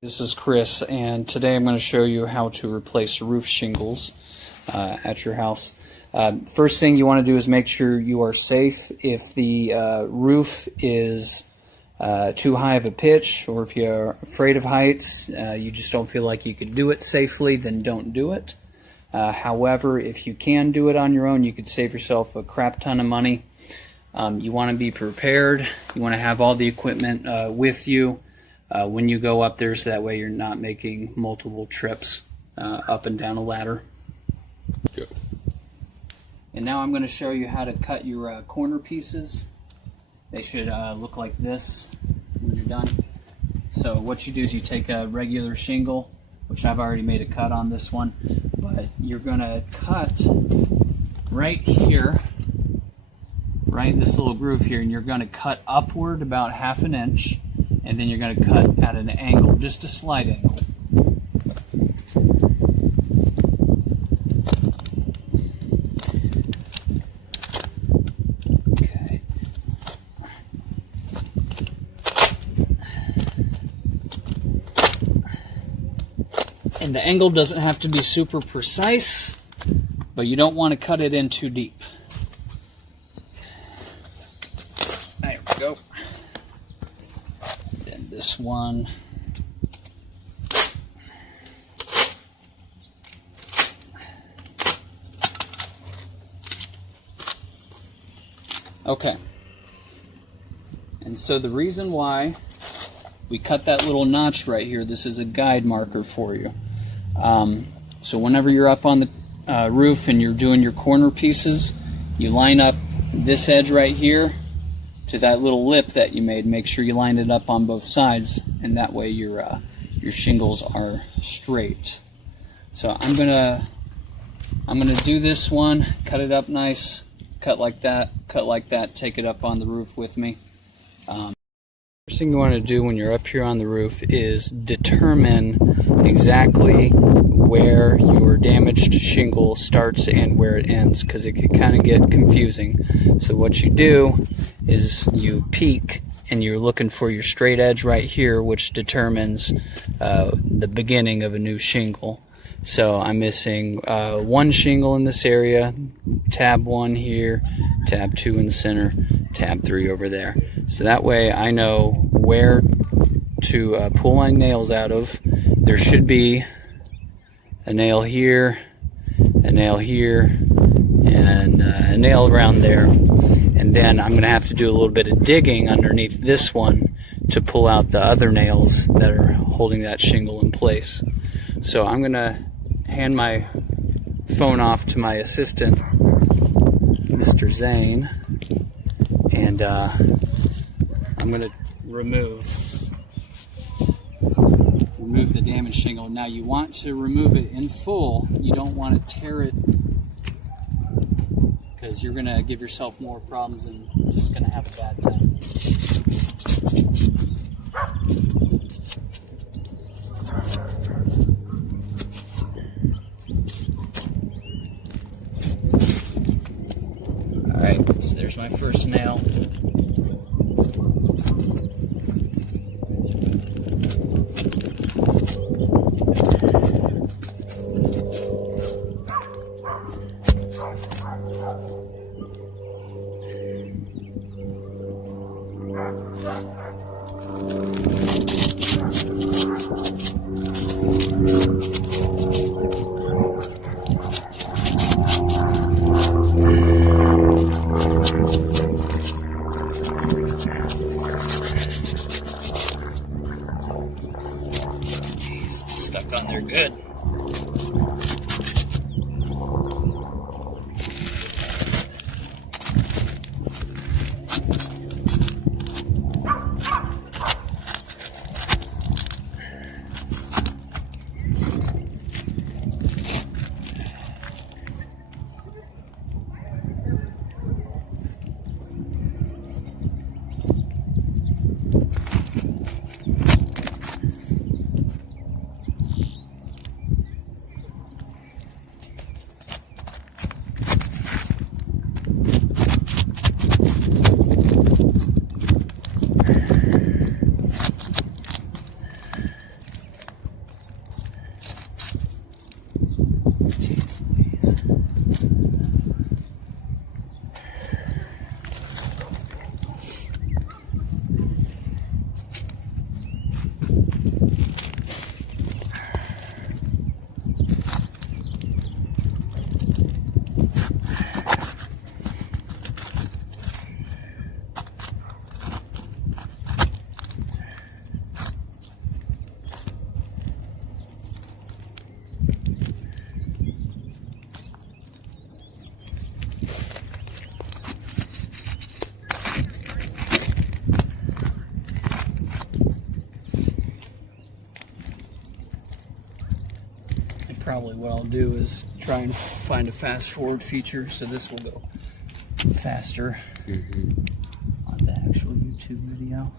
This is Chris, and today I'm going to show you how to replace roof shingles at your house. First thing you want to do is make sure you are safe. If the roof is too high of a pitch, or if you're afraid of heights, you just don't feel like you could do it safely, then don't do it. However, if you can do it on your own, you could save yourself a crap ton of money. You want to be prepared. You want to have all the equipment with you when you go up there, so that way you're not making multiple trips up and down a ladder. Go. And now I'm going to show you how to cut your corner pieces. They should look like this when you're done. So what you do is you take a regular shingle, which I've already made a cut on this one, but you're going to cut right here, right in this little groove here, and you're going to cut upward about 1/2 inch, and then you're going to cut at an angle, just a slight angle. Okay. And the angle doesn't have to be super precise, but you don't want to cut it in too deep. There we go. Then this one. Okay. And so the reason why we cut that little notch right here, this is a guide marker for you. So whenever you're up on the roof and you're doing your corner pieces, you line up this edge right here to that little lip that you made. Make sure you line it up on both sides, and that way your shingles are straight. So I'm gonna do this one, cut it up nice, cut like that, take it up on the roof with me. First thing you want to do when you're up here on the roof is determine exactly where your damaged shingle starts and where it ends, because it can kind of get confusing. So what you do is you peek and you're looking for your straight edge right here, which determines the beginning of a new shingle. So I'm missing one shingle in this area, tab 1 here, tab 2 in the center, tab 3 over there. So that way I know where to pull my nails out of. There should be a nail here, a nail here, and a nail around there. And then I'm going to have to do a little bit of digging underneath this one to pull out the other nails that are holding that shingle in place. So I'm going to hand my phone off to my assistant, Mr. Zane, and I'm going to remove the damaged shingle. Now you want to remove it in full. You don't want to tear it, because you're going to give yourself more problems and just going to have a bad time. Alright, so there's my first nail. Stuck on there good. Probably what I'll do is try and find a fast forward feature so this will go faster on the actual YouTube video.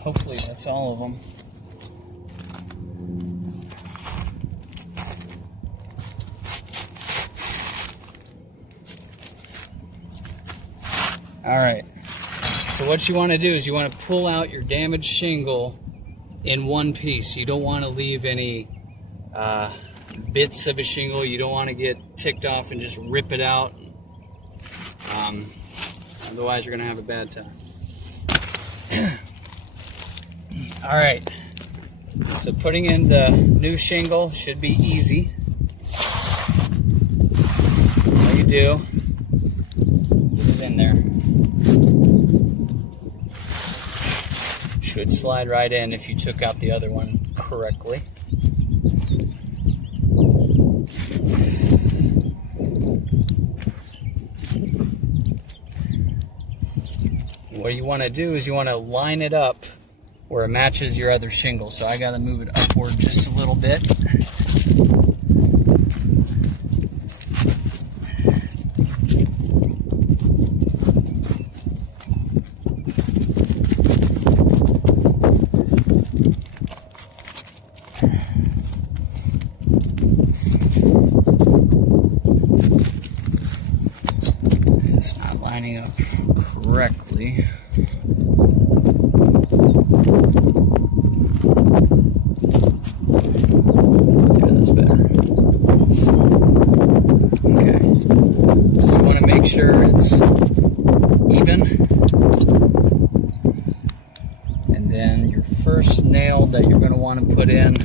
Hopefully that's all of them. All right, so what you want to do is you want to pull out your damaged shingle in one piece. You don't want to leave any bits of a shingle. You don't want to get ticked off and just rip it out. Otherwise you're going to have a bad time. All right, so putting in the new shingle should be easy. All you do, get it in there. Should slide right in if you took out the other one correctly. What you want to do is you want to line it up where it matches your other shingle. So I got to move it upward just a little bit. It's not lining up correctly. Sure it's even, and then your first nail that you're going to want to put in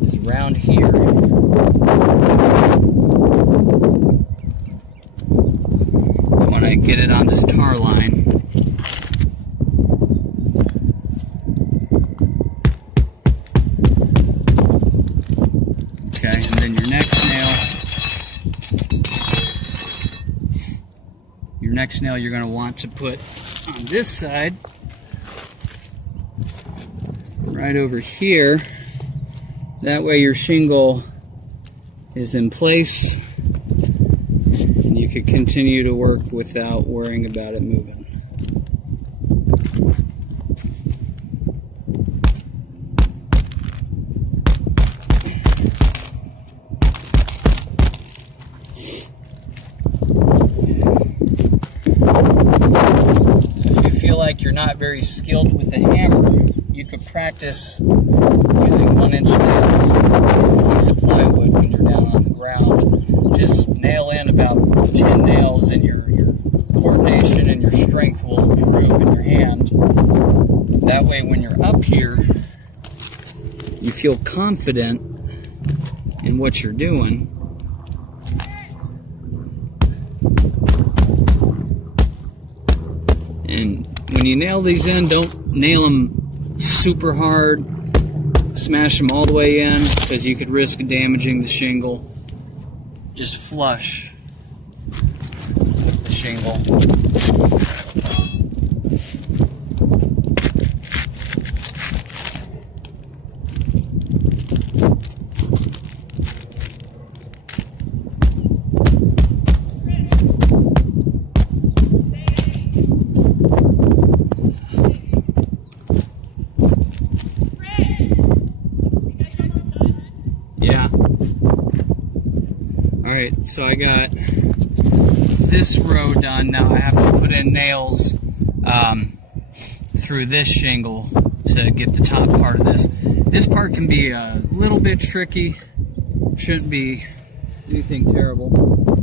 is around here. You want to get it on this tar line. Okay, and then your next nail you're going to want to put on this side, right over here. That way your shingle is in place and you can continue to work without worrying about it moving. Like you're not very skilled with the hammer, you could practice using 1-inch nails. up here, you feel confident in what you're doing. And when you nail these in, don't nail them super hard. Smash them all the way in, because you could risk damaging the shingle. Just flush the shingle. Yeah. Alright, so I got this row done. Now I have to put in nails through this shingle to get the top part of this. This part can be a little bit tricky. Shouldn't be anything terrible.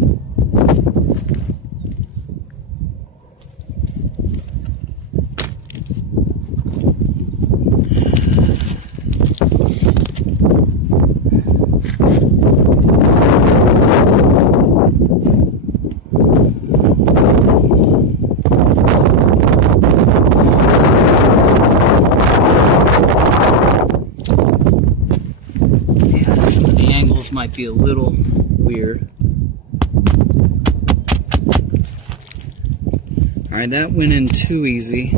Might be a little weird. Alright, that went in too easy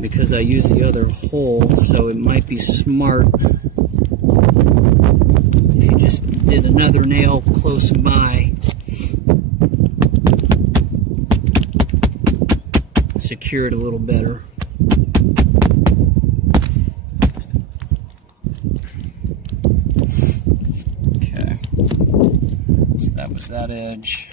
because I used the other hole, so it might be smart if you just did another nail close by. Secure it a little better. That edge.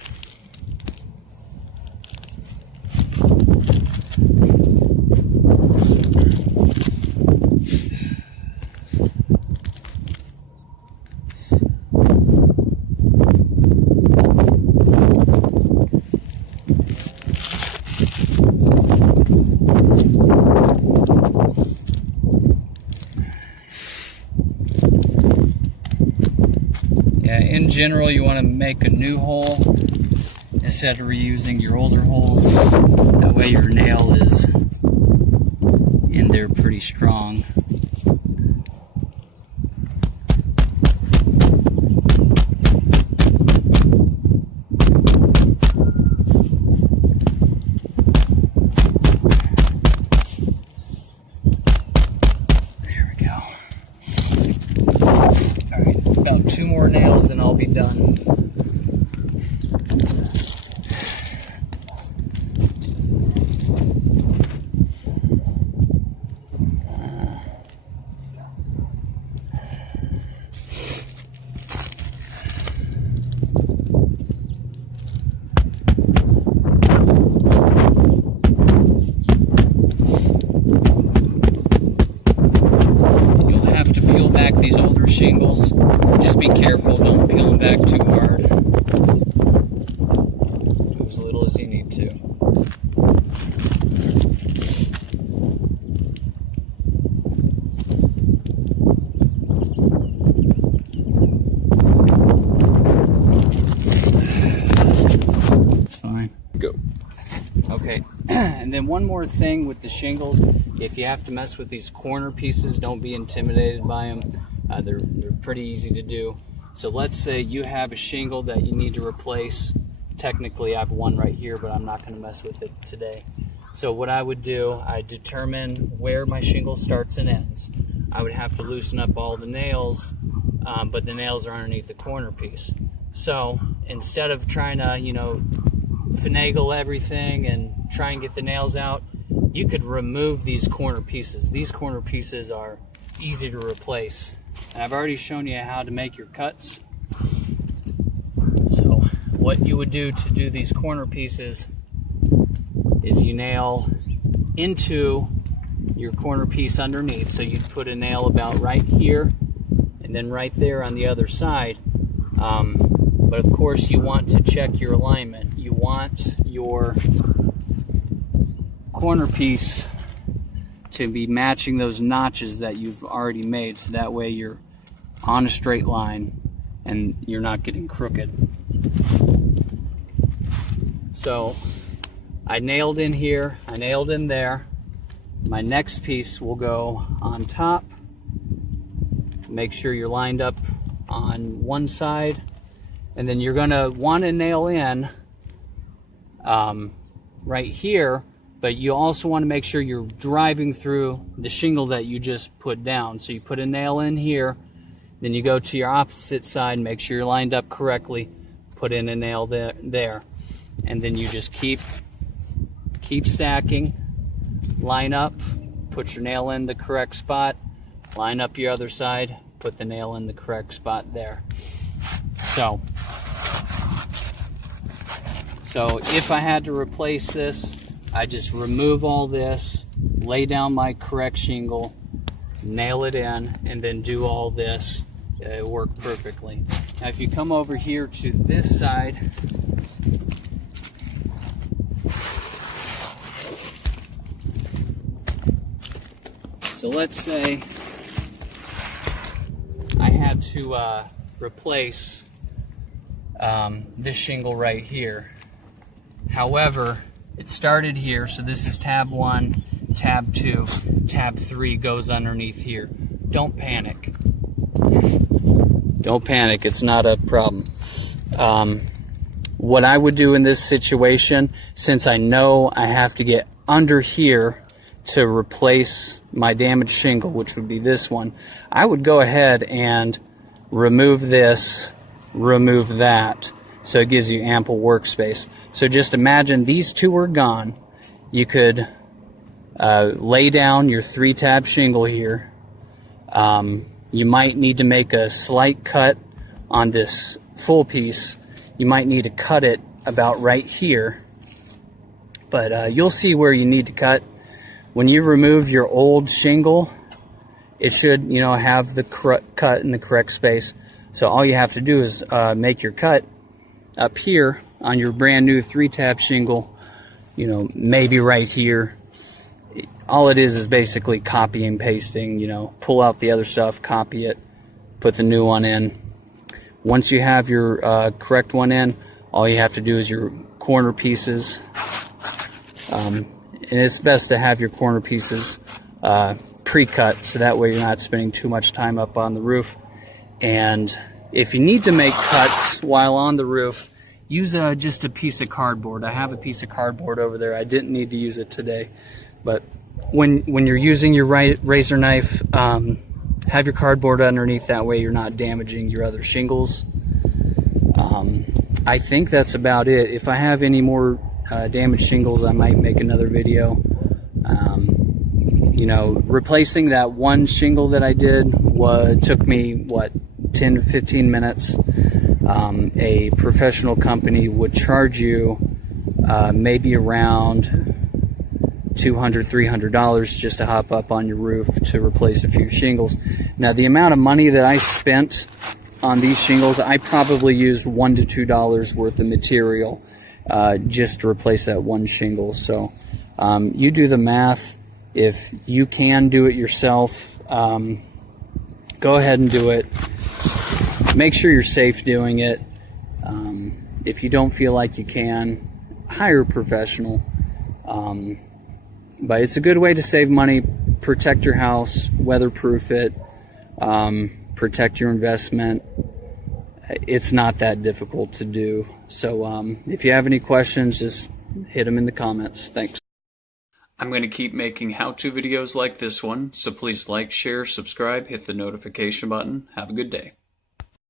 In general, you want to make a new hole instead of reusing your older holes. That way your nail is in there pretty strong. There we go. Alright, about 2 more nails and I'll be done. These older shingles, just be careful, don't peel them back too hard. Do as little as you need to. It's fine. Go. Okay, and then one more thing with the shingles, if you have to mess with these corner pieces, don't be intimidated by them. They're pretty easy to do. So let's say you have a shingle that you need to replace. Technically I have one right here, but I'm not going to mess with it today. So what I would do, I determine where my shingle starts and ends. I would have to loosen up all the nails, but the nails are underneath the corner piece. So instead of trying to, finagle everything and try and get the nails out, you could remove these corner pieces. These corner pieces are easy to replace. And I've already shown you how to make your cuts. So what you would do to do these corner pieces is you nail into your corner piece underneath. So you'd put a nail about right here and then right there on the other side. But of course you want to check your alignment. You want your corner piece to be matching those notches that you've already made, so that way you're on a straight line and you're not getting crooked. So I nailed in here, I nailed in there. My next piece will go on top. Make sure you're lined up on one side, and then you're going to want to nail in right here, but you also want to make sure you're driving through the shingle that you just put down. So you put a nail in here, then you go to your opposite side, make sure you're lined up correctly, put in a nail there, and then you just keep stacking, line up, put your nail in the correct spot, line up your other side, put the nail in the correct spot there. So if I had to replace this, I just remove all this, lay down my correct shingle, nail it in, and then do all this. It worked perfectly. Now if you come over here to this side, so let's say I had to replace this shingle right here. However, it started here, so this is tab 1, tab 2, tab 3 goes underneath here. Don't panic. Don't panic, it's not a problem. What I would do in this situation, since I know I have to get under here to replace my damaged shingle, which would be this one, I would go ahead and remove this, remove that, so it gives you ample workspace. So just imagine these two are gone. You could lay down your 3-tab shingle here. You might need to make a slight cut on this full piece. You might need to cut it about right here, but you'll see where you need to cut. When you remove your old shingle, it should, have the cut in the correct space. So all you have to do is make your cut up here on your brand new 3-tab shingle, maybe right here. All it is basically copy and pasting, pull out the other stuff, copy it, put the new one in. Once you have your correct one in, all you have to do is your corner pieces. And it's best to have your corner pieces pre-cut, so that way you're not spending too much time up on the roof. And if you need to make cuts while on the roof, use just a piece of cardboard. I have a piece of cardboard over there. I didn't need to use it today, but when you're using your razor knife, have your cardboard underneath, that way you're not damaging your other shingles. I think that's about it. If I have any more damaged shingles, I might make another video. Replacing that one shingle that I did took me 10 to 15 minutes. A professional company would charge you maybe around $200, $300 just to hop up on your roof to replace a few shingles. Now, the amount of money that I spent on these shingles, I probably used $1 to $2 worth of material just to replace that one shingle. So you do the math. If you can do it yourself, go ahead and do it. Make sure you're safe doing it. If you don't feel like you can, hire a professional. But it's a good way to save money, protect your house, weatherproof it, protect your investment. It's not that difficult to do. So if you have any questions, just hit them in the comments. Thanks. I'm going to keep making how-to videos like this one, so please like, share, subscribe, hit the notification button. Have a good day.